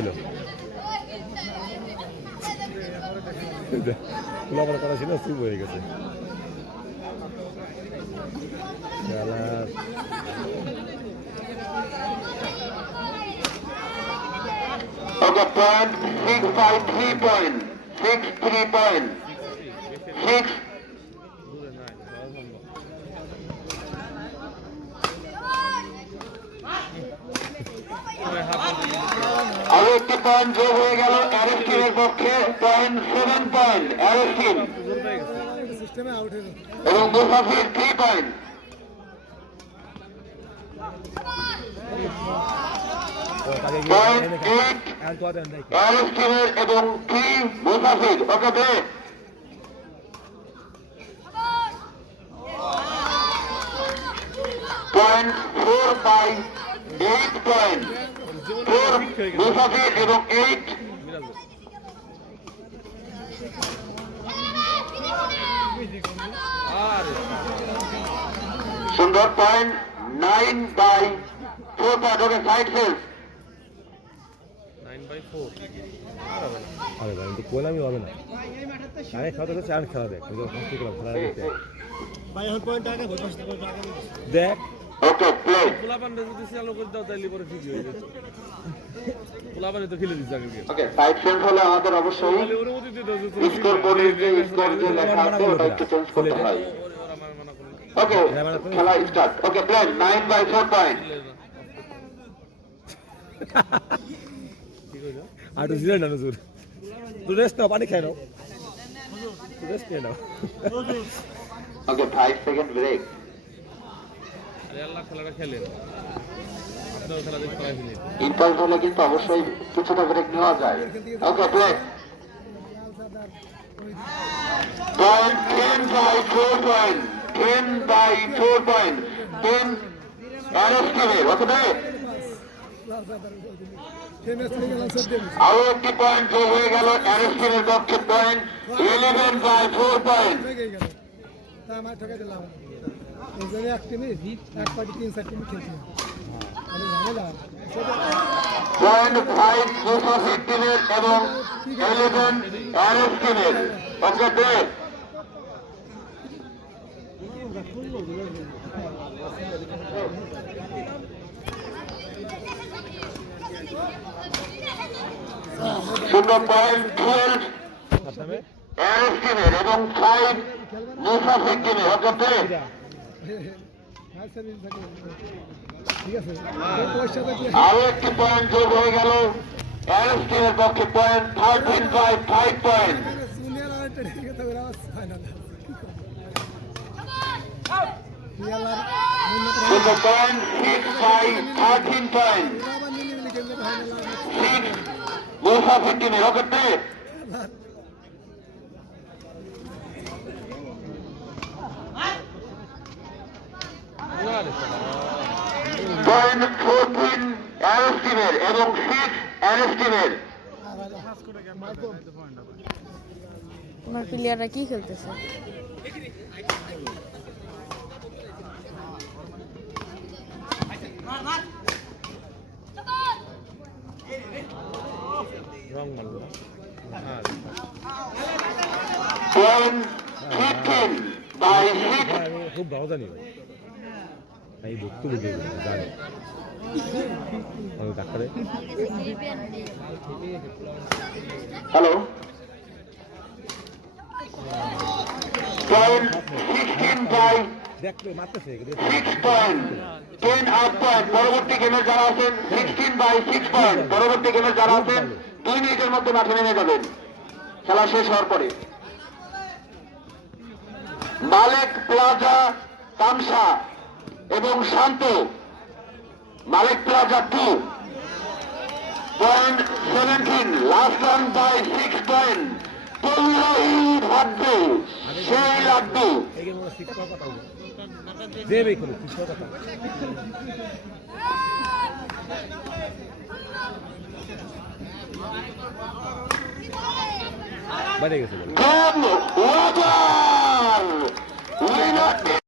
এলো আমার কথা ছিল চুপ হয়ে গেছে Okay, point 653 point. 63 point. 6. আরো একটি পয়েন্ট যোগ হয়ে গেল অ্যারেস্টিনের পক্ষে পয়েন্ট 7 পয়েন্ট অ্যারেস্টিন এবং মুসাফির 3 পয়েন্ট অ্যারেস্টিনের এবং 3 মুসাফির okay break point 4 by 8 point 4 মুসাফির এবং 8 সুন্দর point 9 by 4 point okay side sales 9 by 4 আরে ভাই তো কোলামি হবে না আরে খাওয়া তো চার খেলা দেখ আমি তো কষ্ট করলাম খেলা দেখতে ভাই এখন পয়েন্ট আগে বসে দেখ ওকে প্লে পোলাপান যদি চালু করে দাও তাইলে পরে ঠিক হয়ে যাবে পোলাপানে তো খেলে দিছ আগে ওকে সাইড সেলস হলে আমাদের অবশ্যই অনুমতি দিতে দাও স্কোর বোর্ডে যে স্কোর যে লেখা আছে ওটা একটু চেঞ্জ করতে হয় ওকে খেলা start okay play 9 by 4 point আর তো জিরে না নজর তো রেস্ট নাও পানি খাই নাও রেস্ট নিয়ে নাও ওকে 5 সেকেন্ড ব্রেক আরে আল্লাহ খেলাটা খেলেন আপনারা খেলা দেখতে পাইনি ইম্পালস হলে কিন্তু অবশ্যই কিছুটা ব্রেক নেওয়া যায় okay play point 10 by 4 point 10 by 4 point 10 অ্যারেস্টিনের ওকে ব্রেক আরো একটি পয়েন্ট যোগ হয়ে গেল অ্যারেস্টিনের পক্ষে পয়েন্ট 11 বাই 4 পয়েন্ট পয়েন্ট 5 মুসাফির টিমের এবং 11 অ্যারেস্টিনের ওকে ব্রেক শূন্য পয়েন্ট 12 অ্যারেস্টিনের এবং 5 মুসাফির টিমের ওকে ব্রেক আরো একটি পয়েন্ট যোগ হয়ে গেল অ্যারেস্টিনের পক্ষে পয়েন্ট 13 বাই 5 পয়েন্ট শূন্য পয়েন্ট 6 বাই 13 পয়েন্ট 6 মুসাফির টিমের ওকে ব্রেক পয়েন্ট 14 অ্যারেস্টিনের এবং 6 অ্যারেস্টিনের তোমার প্লেয়াররা কি খেলতেছে পয়েন্ট 15 বাই 6 খুব ভালো জানি এই বক্তব্য দিয়ে জানি ডাক্তারে হ্যালো পয়েন্ট 16 বাই দেখতে মারতেছে 6 পয়েন্ট 10 আপ পয়েন্ট পরবর্তী গেমে যারা আছেন 16 বাই 6 পয়েন্ট পরবর্তী গেমে যারা আছেন 2 মিনিটের মধ্যে মাঠে নেমে যাবেন খেলা শেষ হওয়ার পরে মালিক প্লাজা তামসা এবং শান্ত মালিক প্লাজা 2 point 17 last run by 6 point Pallavi ভাগ্য সেই লাড্ডু দেবে কোনো কিছু কথা বাইরে গেছে